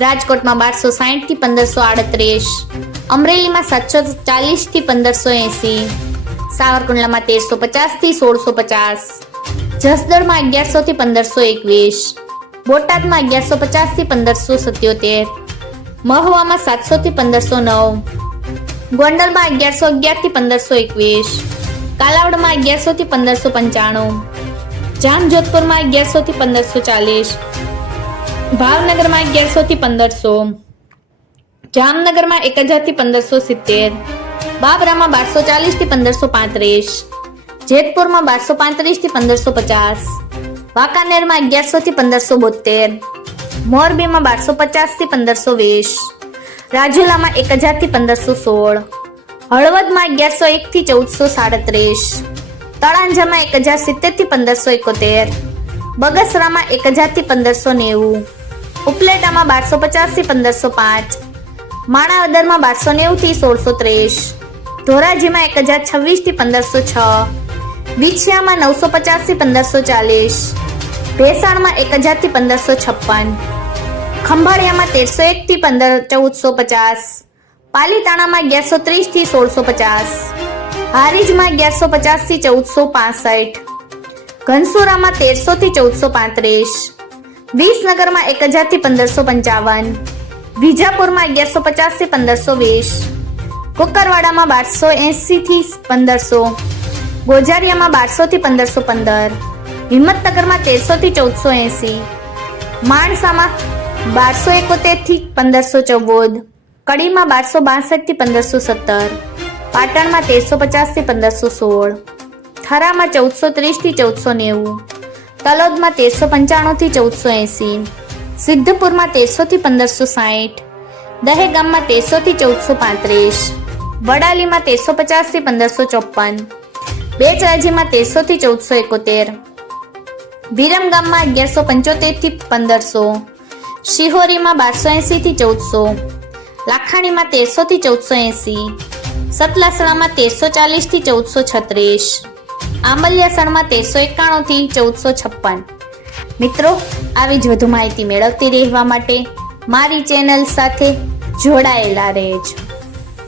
રાજકોટમાં બારસો સાહીઠથી પંદરસો આડત્રીસ. અમરેલીમાં સાતસો ચાલીસથી પંદરસો એસી. સાવરકુંડલામાં તેરસો પચાસથી સોળસો પચાસ. જસદણમાં અગિયારસો થી પંદરસો એકવીસ. બોટાદમાં અગિયારસો પચાસથી પંદરસો સત્યોતેર. મહુવામાં સાતસો થી પંદરસો નવ. ગોંડલમાં અગિયારસો અગિયારથી પંદરસો એકવીસ. કાલાવડમાં અગિયારસો થી પંદરસો પંચાણું. જામજોધપુરમાં અગિયારસો થી પંદરસો ચાલીસ. ભાવનગરમાં અગિયારસો થી પંદરસો, જામનગરમાં એક હજારથી પંદરસો સિત્તેર, બાબરામાં બારસો ચાલીસથી પંદરસો પાંત્રીસ, જેતપુરમાં બારસો પાંત્રીસથી પંદરસો પચાસ, વાંકાનેરમાં અગિયારસો થી પંદરસો બોતેર મોરબીમાં બારસો પચાસથી પંદરસો વીસ, રાજુલામાં એક હજારથી પંદરસો સોળ, હળવદમાં અગિયારસો એક થી ચૌદસો સાડત્રીસ, તળાંજામાં એક હજાર સિત્તેરથી પંદરસો એકોતેર, બગસરામાં એક હજારથી પંદરસો નેવું ઉપલેટામાં બારસો પચાસથી પંદરસો પાંચ. માણાવદરમાં બારસો નેવું થી સોળસો ત્રીસ. ધોરાજીમાં એક હજાર છવ્વીસથી પંદરસો છ. વિછિયામાં નવસો પચાસથી પંદરસો ચાલીસ. ભેસાણમાં એક હજારથી પંદરસો છપ્પન. ખંભાળિયામાં તેરસો એક થી પંદર, ચૌદસો પચાસ. પાલીતાણામાં અગિયારસો ત્રીસથી સોળસો પચાસ. હારીજમાં અગિયારસો પચાસથી ચૌદસો પાસઠ. ઘનસુરામાં તેરસો થી ચૌદસો પાંત્રીસ. વિસનગરમાં એક હજારથી પંદરસો પંચાવન. વિજાપુરમાં અગિયારસો પચાસથી પંદરસો વીસ. કુકરવાડામાં બારસો એસી થી પંદરસો. ગોજારિયામાં બારસો થી પંદરસો પંદર. હિંમતનગરમાં તેરસો થી ચૌદસો એંસી માણસામાં બારસો એકોતેરથી પંદરસો ચૌદ. કડીમાં બારસો બાસઠથી પંદરસો સત્તર. પાટણમાં તેરસો પચાસથી પંદરસો સોળ. થરામાં ચૌદસો ત્રીસથી ચૌદસો નેવું. તલોદમાં તેરસો પંચાણુંથી ચૌદસો એંસી, સિદ્ધપુરમાં તેરસોથી પંદરસો સાહીઠ, દહેગામમાં તેરસોથી ચૌદસો પાંત્રીસ, વડાલીમાં તેરસો પચાસથી પંદરસો ચોપન બેચરાજીમાં તેરસોથી ચૌદસો એકોતેર વિરમગામમાં અગિયારસો પંચોતેરથી પંદરસો, શિહોરીમાં બારસો એંસીથી ચૌદસો, લાખાણીમાં તેરસોથી ચૌદસો એંસી, સતલાસણામાં તેરસો ચાલીસથી ચૌદસો છત્રીસ આંબલિયાસણમાં તેરસો એકાણુંથી ચૌદસો છપ્પન. મિત્રો, આવી જ વધુ માહિતી મેળવતી રહેવા માટે મારી ચેનલ સાથે જોડાયેલા રહેજો.